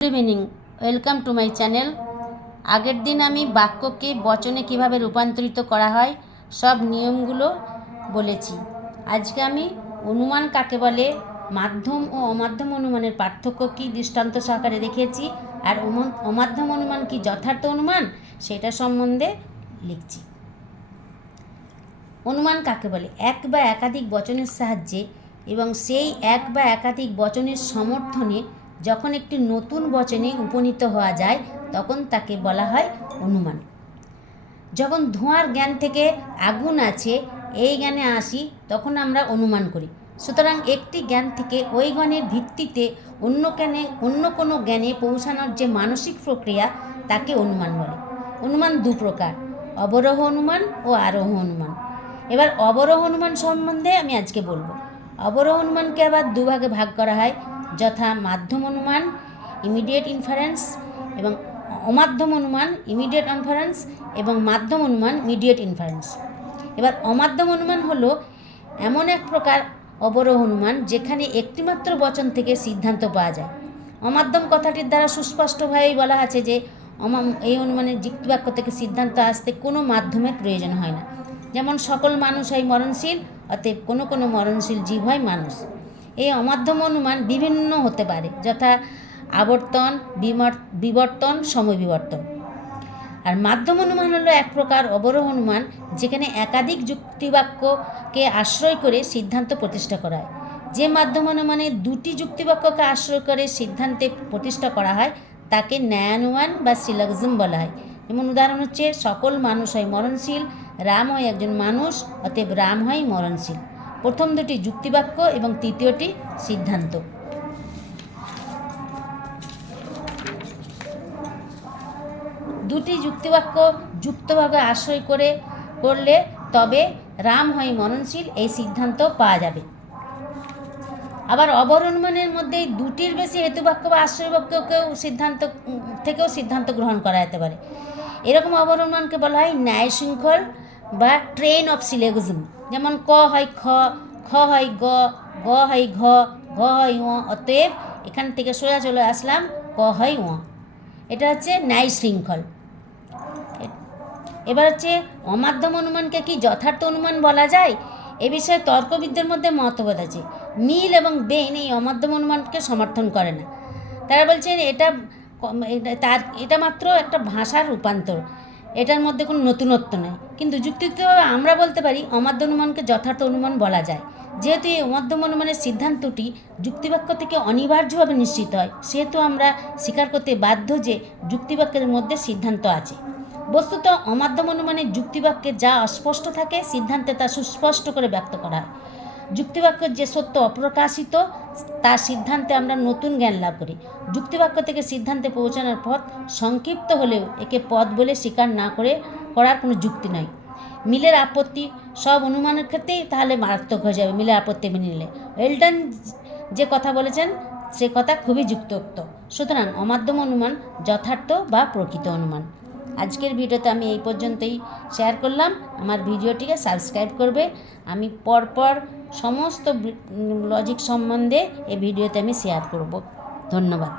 Good evening, welcome to my channel. আগের দিন আমি বাক্যকে বচনে কিভাবে রূপান্তরিত করা হয় সব নিয়মগুলো বলেছি। আজকে আমি অনুমান কাকে বলে, মাধ্যম ও অমাধ্যম অনুমানের পার্থক্য কী দৃষ্টান্ত সহকারে দেখিয়েছি, আর অমাধ্যম অনুমান কি যথার্থ অনুমান সেটা সম্বন্ধে লিখছি। অনুমান কাকে বলে? এক বা একাধিক বচনের সাহায্যে এবং সেই এক বা একাধিক বচনের সমর্থনে যখন একটি নতুন বচনে উপনীত হওয়া যায় তখন তাকে বলা হয় অনুমান। যখন ধোঁয়ার জ্ঞান থেকে আগুন আছে এই জ্ঞানে আসি তখন আমরা অনুমান করি। সুতরাং একটি জ্ঞান থেকে ওই জ্ঞানের ভিত্তিতে অন্য কোনো জ্ঞানে পৌঁছানোর যে মানসিক প্রক্রিয়া তাকে অনুমান বলে। অনুমান দু প্রকার, অবরোহ অনুমান ও আরোহ অনুমান। এবার অবরোহ অনুমান সম্বন্ধে আমি আজকে বলবো। অবরোহ অনুমানকে আবার দুভাগে ভাগ করা হয়, যথা মাধ্যম অনুমান ইমিডিয়েট ইনফারেন্স এবং অমাধ্যম অনুমান ইমিডিয়েট ইনফারেন্স এবং মাধ্যম অনুমান মিডিয়েট ইনফারেন্স। এবার অমাধ্যম অনুমান হলো এমন এক প্রকার অবরোহ অনুমান যেখানে একটিমাত্র বচন থেকে সিদ্ধান্ত পাওয়া যায়। অমাধ্যম কথাটির দ্বারা সুস্পষ্টভাবেই বলা আছে যে এই অনুমানের যুক্তিবাক্য থেকে সিদ্ধান্ত আসতে কোনো মাধ্যমের প্রয়োজন হয় না। যেমন সকল মানুষ হয় মরণশীল, অতএব কোনো কোনো মরণশীল জীব হয় মানুষ। এই অমাধ্যম অনুমান বিভিন্ন হতে পারে, যথা আবর্তন, বিবর্তন, সমবিবর্তন। আর মাধ্যম অনুমান হলো এক প্রকার অবরোহ অনুমান যেখানে একাধিক যুক্তিবাক্যকে আশ্রয় করে সিদ্ধান্ত প্রতিষ্ঠা করা হয়। যে মাধ্যম অনুমানে দুটি যুক্তিবাক্যকে আশ্রয় করে সিদ্ধান্তে প্রতিষ্ঠা করা হয় তাকে ন্যায়ানুমান বা সিলগজম বলা হয়। যেমন উদাহরণ হচ্ছে, সকল মানুষ হয় মরণশীল, রাম হয় একজন মানুষ, অতএব রাম হয় মরণশীল। প্রথম দুটি যুক্তিবাক্য এবং তৃতীয়টি সিদ্ধান্ত। দুটি যুক্তিবাক্য যুক্তভাবে আশ্রয় করলে তবে রাম হয় মরণশীল এই সিদ্ধান্ত পাওয়া যাবে। আবার অবরোহ অনুমানের মধ্যে দুটির বেশি হেতুবাক্য বা আশ্রয়বাক্যকেও সিদ্ধান্ত গ্রহণ করা যেতে পারে। এরকম অবরোহ অনুমানকে বলা হয় ন্যায় শৃঙ্খল বা ট্রেন অফ সিলেগজম। যেমন ক হয় খ, খ হয় গ, গ হয় ঘ, ঘ হয় ঙ, অতএব এখান থেকে সোজা চলে আসলাম ক হয় ঙ। এটা হচ্ছে ন্যায় শৃঙ্খল। এবার হচ্ছে অমাধ্যম অনুমানকে কি যথার্থ অনুমান বলা যায়? এ বিষয়ে তর্কবিদদের মধ্যে মতভেদ আছে। মিল এবং বেইন এই অমাধ্যম অনুমানকে সমর্থন করে না। তারা বলছেন এটা মাত্র একটা ভাষার রূপান্তর, এটার মধ্যে কোনো নতুনত্ব নেই। কিন্তু যুক্তিগতভাবে আমরা বলতে পারি অমাধ্যম অনুমানকে যথার্থ অনুমান বলা যায়। যেহেতু এই অমাধ্যম অনুমানের সিদ্ধান্তটি যুক্তিবাক্য থেকে অনিবার্যভাবে নিশ্চিত হয়, সেহেতু আমরা স্বীকার করতে বাধ্য যে যুক্তিবাক্যের মধ্যে সিদ্ধান্ত আছে। বস্তুত অমাধ্যম অনুমানের যুক্তিবাক্যে যা অস্পষ্ট থাকে সিদ্ধান্তে তা সুস্পষ্ট করে ব্যক্ত করা হয়। যুক্তিবাক্যের যে সত্য অপ্রকাশিত তার সিদ্ধান্তে আমরা নতুন জ্ঞান লাভ করি। যুক্তিবাক্য থেকে সিদ্ধান্তে পৌঁছানোর পথ সংক্ষিপ্ত হলেও একে পথ বলে স্বীকার না করার কোনো যুক্তি নয়। মিলের আপত্তি সব অনুমানের ক্ষেত্রেই তাহলে মারাত্মক হয়ে যাবে মিলের আপত্তি মেনে নিলে। এলটন যে কথা বলেছেন সে কথা খুবই যুক্তিযুক্ত। সুতরাং অমাধ্যম অনুমান যথার্থ বা প্রকৃত অনুমান। আজকের ভিডিওতে আমি এই পর্যন্তই শেয়ার করলাম। আমার ভিডিওটিকে সাবস্ক্রাইব করবে। আমি পরপর সমস্ত লজিক সম্বন্ধে এই ভিডিওতে আমি শেয়ার করব। ধন্যবাদ।